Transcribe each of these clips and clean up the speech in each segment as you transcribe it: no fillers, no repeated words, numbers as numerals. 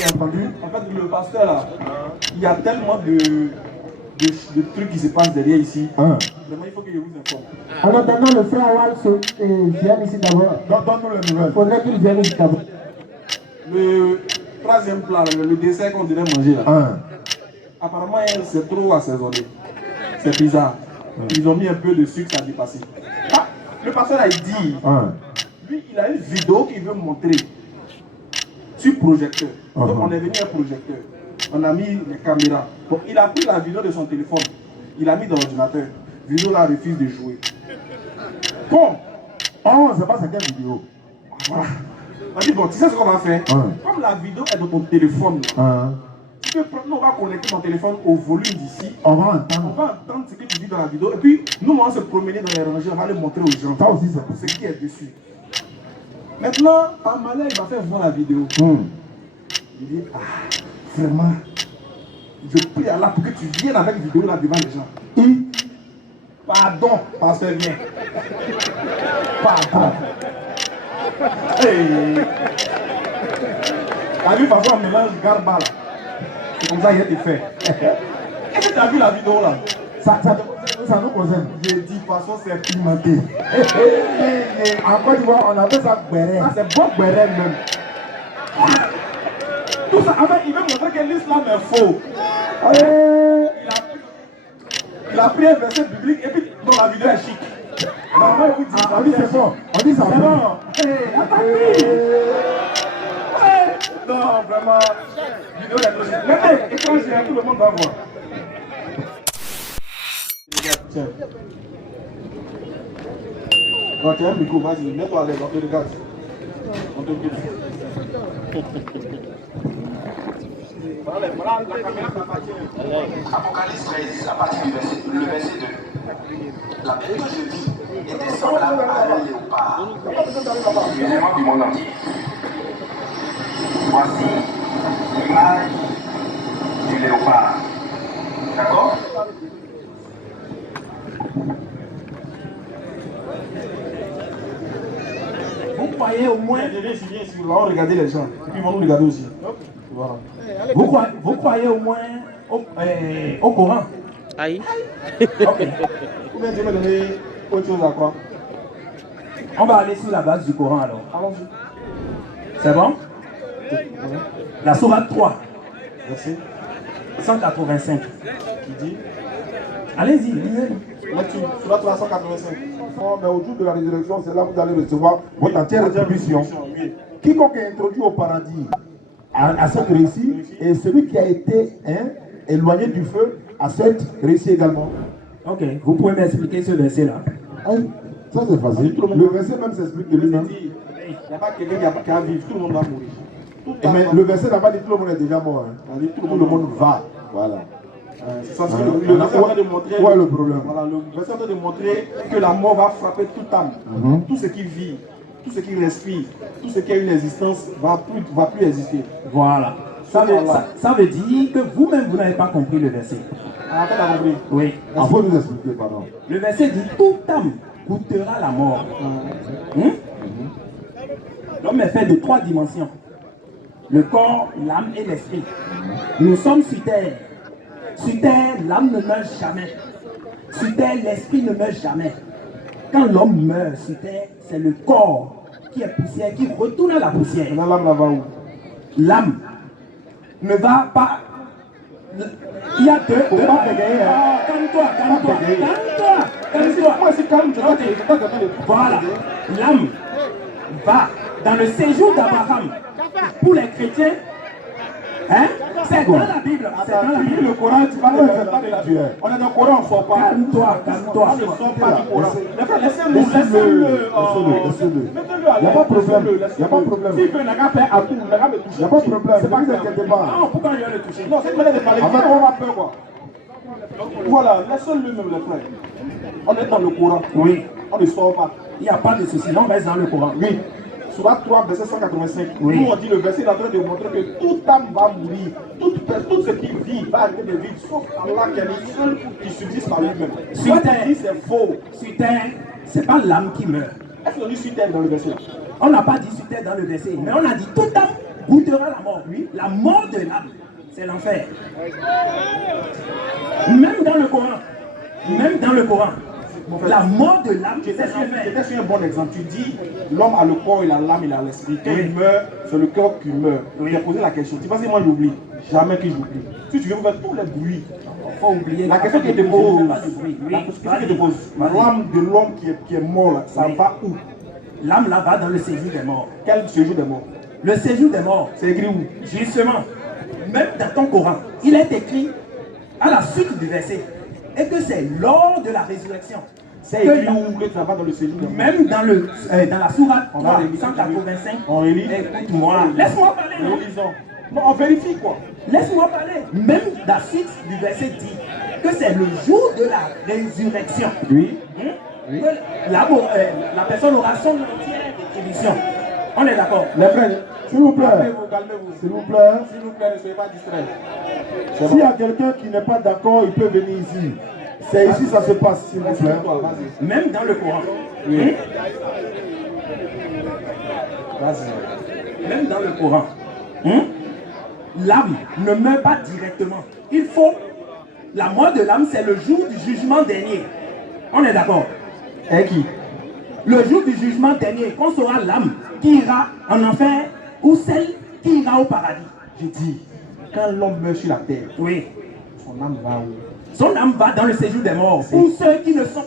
bien entendu. En fait, le pasteur là, il y a tellement de trucs qui se passent derrière ici. Vraiment, il faut que je vous informe. En attendant, le frère Awal vient ici d'abord. Donne-nous les nouvelles. Il faudrait qu'il vienne ici d'abord. Le troisième plat, le dessert qu'on devait manger là, apparemment c'est trop assaisonné. C'est bizarre. Ils ont mis un peu de sucre, ça a dépassé. Ah, le pasteur a dit, lui il a une vidéo qu'il veut montrer sur projecteur. Donc on est venu un projecteur. On a mis les caméras. Donc il a pris la vidéo de son téléphone. Il a mis dans l'ordinateur. Vidéo là refuse de jouer. Bon. Oh, c'est pas sa quelle vidéo. Voilà. On dit bon, tu sais ce qu'on va faire? Comme la vidéo est dans ton téléphone, tu peux prendre, nous on va connecter ton téléphone au volume d'ici. On va entendre ce que tu dis dans la vidéo. Et puis nous on va se promener dans les rangées, on va le montrer aux gens. Ça aussi c'est ce qui est dessus. Maintenant, par malheur, il va faire voir la vidéo. Il dit, ah, vraiment, je prie à Allah pour que tu viennes avec la vidéo là devant les gens. Pardon, pasteur, viens. Pardon. Hey. T'as vu parfois un mélange garba là. C'est comme ça qu'il a été fait. Est-ce que tu as vu la vidéo là? Ça nous concerne. J'ai dit, de toute façon, c'est pimenté. En Côte d'Ivoire, on appelle ça béret. Ça, c'est bon béret même. Tout ça, en fait, il veut montrer que l'islam est faux. Il a pris un verset biblique et puis dans la vidéo est chic. On dit c'est bon. On dit ça. C'est bon. Non, vraiment. Vidéo est trop chic. Maintenant, écran géant, tout le monde va voir. Tiens. Quand tu as un micro, vas-y, mets-toi à l'aise, on te regarde. On te regarde. Voilà, la caméra t'appartient. Apocalypse 13, à partir du verset 2. La bête que je vis était semblable à un léopard. Musulmans du monde entier. Voici l'image du léopard. D'accord? Vous croyez au moins. On va regarder les gens. Et puis ils vont nous regarder aussi. Voilà. Vous croyez au moins au Coran? Aïe. Ok. Ou bien Dieu m'a donné autre chose à quoi? On va aller sur la base du Coran alors. Allons-y. C'est bon? La sourate 3. Merci. 185. Qui dit? Allez-y, lisez. Lecture, sourate 385. Mais au jour de la résurrection, c'est là que vous allez recevoir votre entière rétribution. Quiconque est introduit au paradis à cette réussite, et celui qui a été éloigné du feu à cette réussite également. Ok, vous pouvez m'expliquer ce verset-là? Ça c'est facile. Le verset même s'explique de lui-même. Il n'y a pas quelqu'un qui a à vivre, tout le monde va mourir. Mais le verset n'a pas dit tout le monde est déjà mort. Tout le monde va. Voilà. C'est ça ce que le verset est en train de montrer. Quoi est le problème? Voilà, le verset est en train de montrer que la mort va frapper toute âme. Tout ce qui vit, tout ce qui respire, tout ce qui a une existence va plus exister. Voilà. Ça veut dire que vous-même, vous n'avez pas compris le verset. Ah, tu as compris? Oui. Il faut nous expliquer, pardon. Le verset dit toute âme goûtera la mort. L'homme est fait de 3 dimensions. Le corps, l'âme et l'esprit. Nous sommes sur terre. Sur terre, l'âme ne meurt jamais. Sur terre, l'esprit ne meurt jamais. Quand l'homme meurt sur terre, c'est le corps qui est poussière, qui retourne à la poussière. Maintenant, l'âme là va où? L'âme ne va pas. Il y a deux. Calme-toi. Moi, c'est calme, je Voilà. L'âme va dans le séjour d'Abraham. Pour les chrétiens, c'est dans la Bible. C'est dans la Bible. Le Coran, tu parles de Dieu. On est dans le Coran, on ne sort pas. Calme-toi. On ne sort pas du Coran. Laissez-le. Il n'y a pas de problème. Il n'y a pas de problème. S'il veut, il n'a qu'à faire à tout. Il n'a qu'à me toucher. Il n'y a pas de problème. C'est pas Ne que vous inquiétez pas. non, pourquoi il va le toucher? Non, c'est une manière de parler. En fait, on a peur, quoi. Voilà, laissez-le même, les frères. On est dans le Coran. Oui. On ne sort pas. Il n'y a pas de souci. On reste dans le Coran. Oui. Sourate 3, verset 185. Oui. Nous, on dit le verset est en train de montrer que toute âme va mourir. Tout ce qui vit va arrêter de vivre, sauf Allah qui est le seul qui subsiste par lui-même. Sur terre, c'est faux. Sur terre, c'est pas l'âme qui meurt. Est-ce qu'on dit sur terre dans le verset? On n'a pas dit sur terre dans le verset, mais on a dit toute âme goûtera la mort. Oui. La mort de l'âme, c'est l'enfer. Même dans le Coran, la mort de l'âme, c'est l'enfer. C'était sur un bon exemple. Tu dis, l'homme a le corps, il a l'âme, il a l'esprit. Quand il meurt, c'est le corps qui meurt. Il a posé la question. Tu penses que moi j'oublie? Jamais que j'oublie. Si tu veux faire tous les bruits, faut oublier. La question qui te pose, l'âme de l'homme qui est mort, là, ça va où? L'âme là va dans le séjour des morts. Quel séjour des morts? Le séjour des morts. C'est écrit où? Justement, même dans ton Coran, il est écrit à la suite du verset, et que c'est lors de la résurrection. C'est écrit où que ça va dans le séjour des morts? Même dans la sourate 185. On relit. Écoute-moi, laisse-moi parler. Non, non, on vérifie quoi? Laisse-moi parler. Même la suite du verset dit que c'est le jour de la résurrection. Oui. Oui. La personne aura son entière rétribution. On est d'accord? Les frères, s'il vous plaît. Calmez-vous. S'il vous plaît. S'il vous plaît, ne soyez pas distraits. S'il y a quelqu'un qui n'est pas d'accord, il peut venir ici. C'est ici ça se passe, s'il vous plaît. Même dans le Coran. Oui. Même dans le Coran. L'âme ne meurt pas directement. Il faut. La mort de l'âme, c'est le jour du jugement dernier. On est d'accord? Et qui? Le jour du jugement dernier, qu'on sera l'âme qui ira en enfer ou celle qui ira au paradis. Je dis, quand l'homme meurt sur la terre, oui, son âme va où? Son âme va dans le séjour des morts. Pour ceux qui ne sont.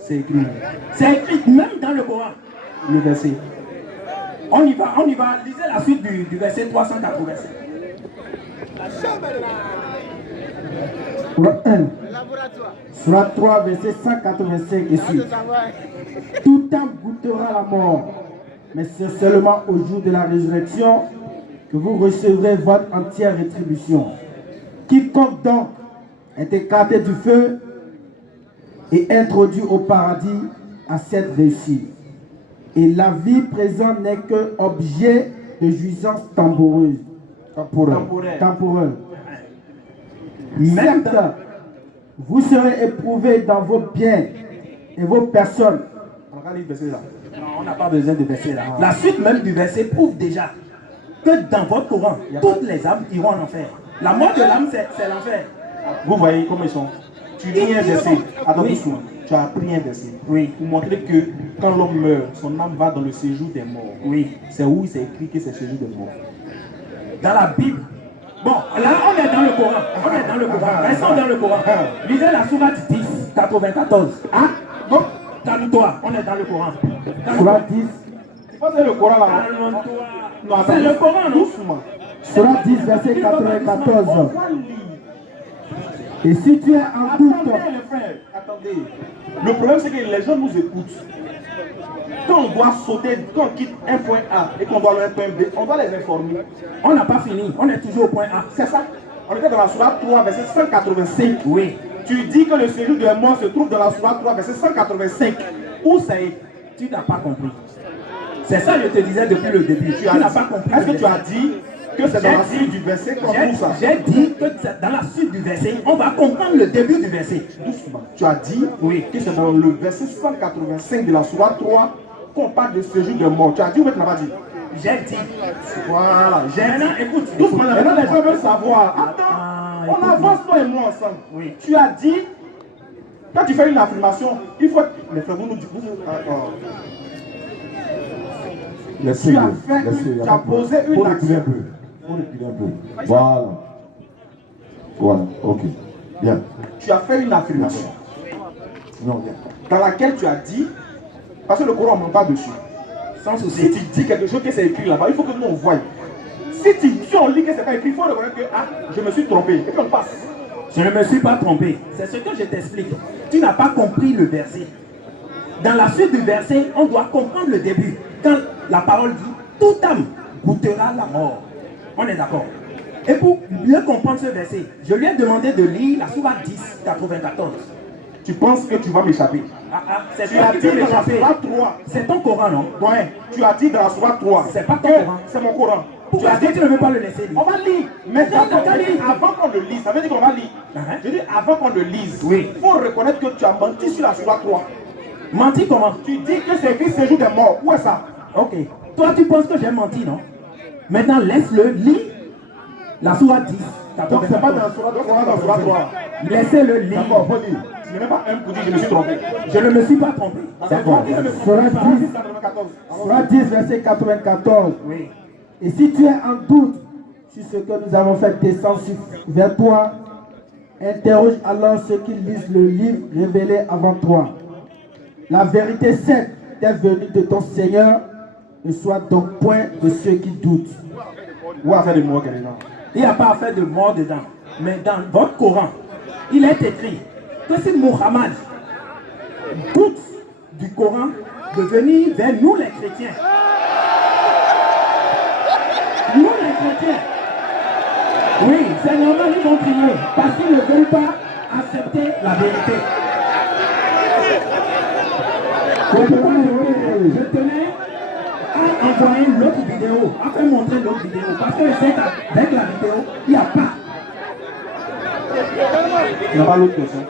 C'est écrit. C'est écrit même dans le Coran. Le verset. On y va. Lisez la suite du verset 387. Surat 1. Surat 3, verset 185 et suite. Tout âme goûtera la mort, mais c'est seulement au jour de la résurrection que vous recevrez votre entière rétribution. Quiconque donc est écarté du feu et introduit au paradis à cette réussite. Et la vie présente n'est que objet de jouissance temporeuse. Temporeuse. Certes, vous serez éprouvés dans vos biens et vos personnes. Non, on n'a pas besoin de verset là. La suite même du verset prouve déjà que dans votre Coran, toutes les âmes iront en enfer. La mort de l'âme, c'est l'enfer. Vous voyez comment ils sont. Tu lis un verset. Attends doucement. Tu as appris un verset. Oui. Pour montrer que quand l'homme meurt, son âme va dans le séjour des morts. Oui. C'est où c'est écrit que c'est le séjour des morts? Dans la Bible. Bon, là on est dans le Coran. Restons dans le Coran. Lisez la sourate 10, 94. Hein? Bon, calme-toi, on est dans le Coran. Surat 10. C'est pas le Coran là. Non, c'est le Coran, non? Surat 10, verset 94. Et si tu es en doute, Attendez. Le problème c'est que les gens nous écoutent. Quand on doit sauter, quand on quitte un point A et qu'on doit aller à un point B, on doit les informer. On n'a pas fini, on est toujours au point A. C'est ça. On était dans la sourate 3, verset 185. Oui. Tu dis que le séjour des morts se trouve dans la sourate 3, verset 185. Où c'est? Tu n'as pas compris. C'est ça que je te disais depuis le début. Tu n'as pas compris. Est-ce que tu as dit que c'est dans la suite du verset qu'on trouve ça? J'ai dit que dans la suite du verset, on va comprendre le début du verset. Doucement. Tu as dit que c'est dans le verset 185 de la sourate 3 qu'on parle de séjour des morts. Tu as dit ou tu n'as pas dit? J'ai dit. Voilà. Maintenant, écoute. Doucement. Maintenant, les gens veulent savoir. Attends. On avance toi et moi ensemble. Oui. Tu as dit, quand tu fais une affirmation, il faut... Les frères, vous nous dites... Tu as posé une action. Faut reculer un peu. Voilà. Voilà, ok. Bien. Tu as fait une affirmation. Non, bien. Dans laquelle tu as dit, parce que le Coran ne ment pas dessus. Sans souci. Si tu dis quelque chose que c'est écrit là-bas, il faut que nous on voie. Si on lit que c'est pas écrit, il faut reconnaître que je me suis trompé. Et puis on passe. Je ne me suis pas trompé. C'est ce que je t'explique. Tu n'as pas compris le verset. Dans la suite du verset, on doit comprendre le début. Quand la parole dit, toute âme goûtera la mort. On est d'accord. Et pour mieux comprendre ce verset, je lui ai demandé de lire la sourate 10, 94. Tu penses que tu vas m'échapper? C'est tu as dit dans la sourate 3. C'est ton Coran, non? Ouais, tu as dit dans la sourate 3. C'est pas ton Coran. C'est mon Coran. Pourquoi est-ce que tu ne veux pas le laisser lire? On va lire. Mais avant qu'on le lise, ça veut dire qu'on va lire. Je dis avant qu'on le lise, il faut reconnaître que tu as menti sur la sourate 3. Menti comment? Tu dis que c'est écrit séjour des morts. Où est ça? Ok. Toi, tu penses que j'ai menti, non? Maintenant, laisse-le, lis la sourate 10. Donc c'est pas dans la sourate 3. Laissez-le lire. D'accord, faut lire. Ce n'est même pas un pour dire je me suis trompé. Je ne me suis pas trompé. D'accord. Sourate 10, verset 94. Oui. Et si tu es en doute sur ce que nous avons fait descendre vers toi, interroge alors ceux qui lisent le livre révélé avant toi. La vérité sainte est venue de ton Seigneur, ne sois donc point de ceux qui doutent. Où a fait des mots que les gens? Il n'y a pas à faire de mort dedans. Mais dans votre Coran, il est écrit que si Muhammad doute du Coran, de venir vers nous les chrétiens. Nous les chrétiens. Oui, c'est normal, ils vont crier parce qu'ils ne veulent pas accepter la vérité. Je tenais à envoyer l'autre vidéo, à faire montrer l'autre vidéo, parce que je sais qu'avec la vidéo, il n'y a pas. Il n'y a pas l'autre question.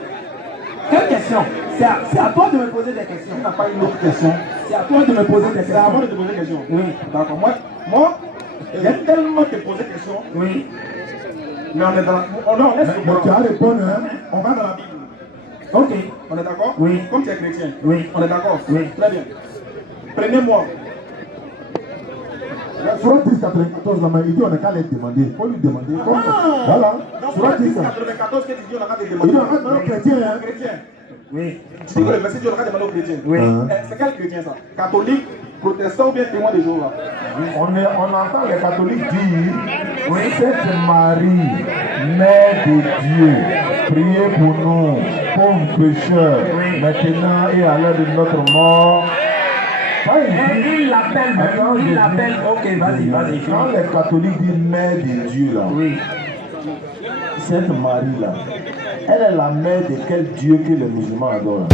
Quelle question? C'est à toi de me poser des questions. Il n'y a pas une autre question. C'est à toi de me poser des questions. C'est à moi de te poser des questions. Oui. D'accord. Moi, j'aime tellement te poser des questions. Oui. Mais on est dans la... On laisse Mais tu as répondre, hein? On va dans la Bible. Ok. On est d'accord? Oui. Comme tu es chrétien. Oui. On est d'accord? Oui. Très bien. Prenez-moi. Sourate 10, 94, là, il dit on n'a qu'à les demander. Il faut lui demander. Voilà. Donc, Sourate 10, 94, que tu dis, on a qu'à te il dit demander. on a qu'à demander aux chrétiens, hein? Chrétien. Oui. Tu dis que le verset dit on a qu'à demander aux chrétiens. Oui. C'est quel chrétien ça? Catholique, protestant ou bien témoin de Jéhovah? On entend les catholiques dire Sainte Marie, Mère de Dieu, priez pour nous, pauvres pécheurs, maintenant et à l'heure de notre mort. Il l'appelle. Ok, vas-y. Quand les catholiques disent Mère de Dieu, là, Oui. Sainte Marie, là, elle est la mère de quel Dieu que les musulmans adorent?